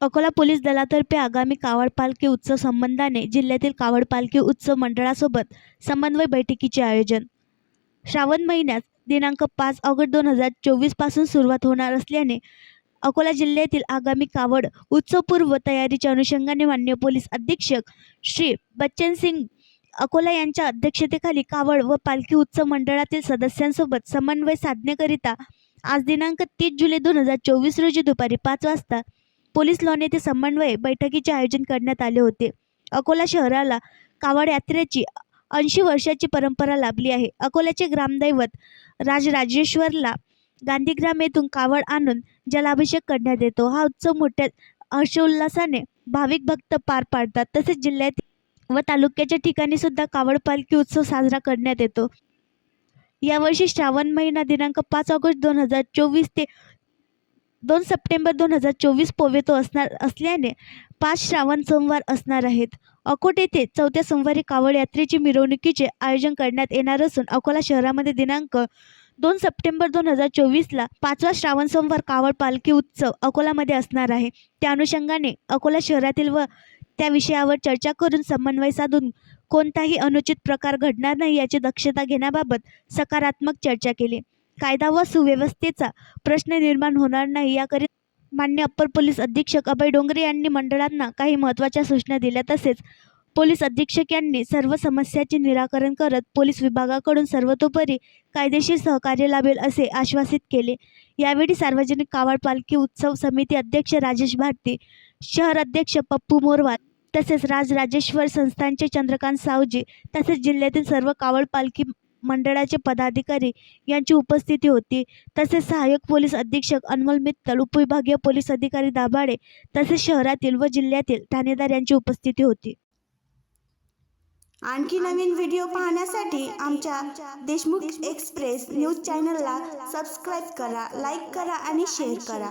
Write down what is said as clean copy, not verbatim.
Akola police दलातर्फे आगामी कावड पालखी उत्सव संबंधाने जिल्ह्यातील कावड पालखी उत्सव मंडळासोबत समन्वय बैठकीचे आयोजन. श्रावण महिन्यात दिनांक 5 ऑगस्ट 2024 पासून सुरुवात होणार असल्याने अकोला जिल्ह्यातील आगामी कावड उत्सवपूर्व तयारीच्या अनुषंगाने माननीय पोलीस अधीक्षक श्री बच्चन सिंग अकोला यांच्या अध्यक्षतेखाली कावड व पालखी उत्सव मंडळातील सदस्यांसोबत समन्वय साधण्याकरिता आज दिनांक 30 जुलै 2024 रोजी दुपारी 5 वाजता पोलीस लॉन येथे समन्वय बैठकीचे आयोजन करण्यात आले होते. अकोला शहराला कावड यात्रेची 80 वर्षाची परंपरा लाभली आहे. अकोल्याचे ग्रामदैवत राजराजेश्वरला गांधीग्राम येथून कावड आणून जलाभिषेक करण्यात येतो. हा उत्सव मोठ्या हर्षोल्लासाने भाविक भक्त पार पाडतात. तसेच जिल्ह्यात व तालुक्याच्या ठिकाणी सुद्धा कावड पालखी उत्सव साजरा करण्यात येतो. यावर्षी श्रावण महिना दिनांक 5 ऑगस्ट 2024 ते 2 सप्टेंबर 2024 पोवेतो असणार असल्याने 5 श्रावण सोमवार असणार आहेत. अकोट येथे चौथ्या सोमवारी कावड यात्रेची मिरवणुकीचे आयोजन करण्यात येणार असून अकोला शहरामध्ये दिनांक 2 सप्टेंबर 2024ला 5वा श्रावण सोमवार कावड पालखी उत्सव अकोलामध्ये असणार आहे. त्या अनुषंगाने अकोला शहरातील व त्या विषयावर चर्चा करून समन्वय साधून कोणताही अनुचित प्रकार घडणार नाही याची दक्षता घेण्याबाबत सकारात्मक चर्चा केली. कायदा व सुव्यवस्थेचा प्रश्न निर्माण होणार नाही याकरिता माननीय अप्पर पोलीस अधीक्षक अभय डोंगरे यांनी मंडळांना काही महत्त्वाच्या सूचना दिल्या. तसेच पोलीस अधीक्षक यांनी सर्व समस्याचे निराकरण करत पोलीस विभागाकडून सर्वतोपरी कायदेशीर सहकार्य लाभेल असे आश्वासित केले. यावेळी सार्वजनिक कावड पालखी उत्सव समिती अध्यक्ष राजेश भारती, शहर अध्यक्ष पप्पू मोरवाल, तसेच राजराजेश्वर संस्थानचे चंद्रकांत सावजी तसेच जिल्ह्यातील सर्व कावड पालखी मंडळाचे पदाधिकारी यांची उपस्थिती होती. तसेच सहाय्यक पोलीस अधीक्षक अनमोल मित्तल, उपविभागीय पोलीस अधिकारी दाभाडे तसेच शहरातील व जिल्ह्यातील ठाणेदार यांची उपस्थिती होती. आणखी नवीन व्हिडिओ पाहण्यासाठी आमच्या देशमुख एक्सप्रेस न्यूज चॅनलला सबस्क्राईब करा, लाईक करा आणि शेअर करा.